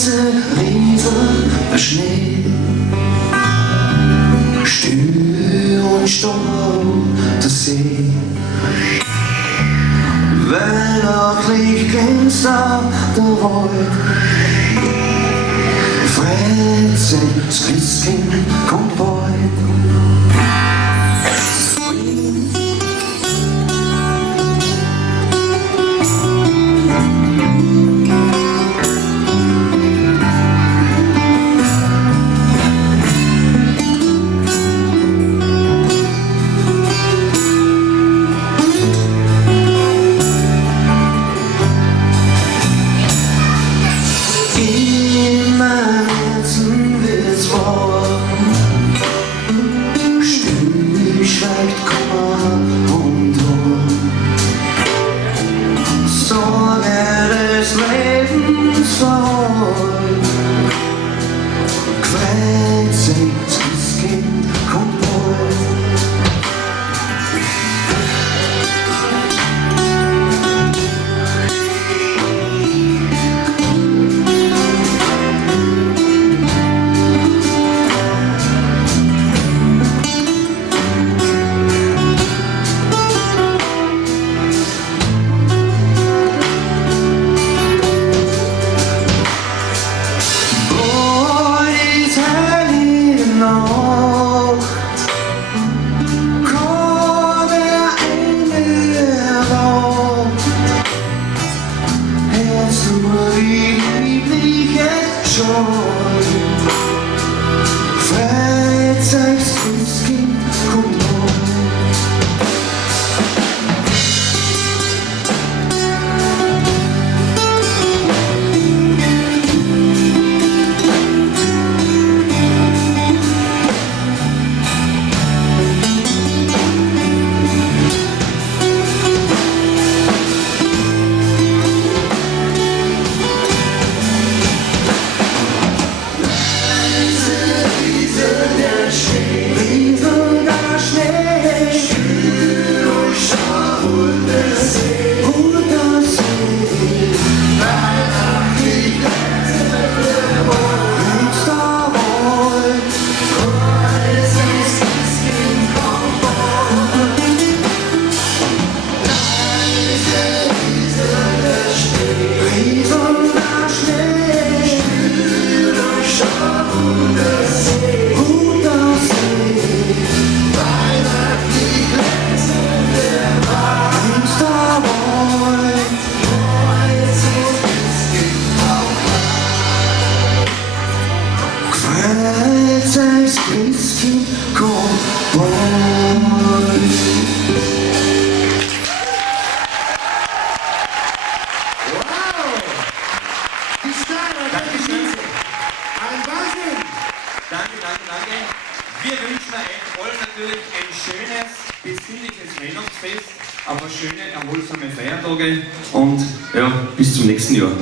weiße Riesen, der Schnee, still und stumm der See. Weihnachtlich glänzt auf der Wald, freut sich, das Christkind kommt bald. Wir wünschen euch allen natürlich ein schönes, besinnliches Weihnachtsfest, aber schöne, erholsame Feiertage und ja, bis zum nächsten Jahr.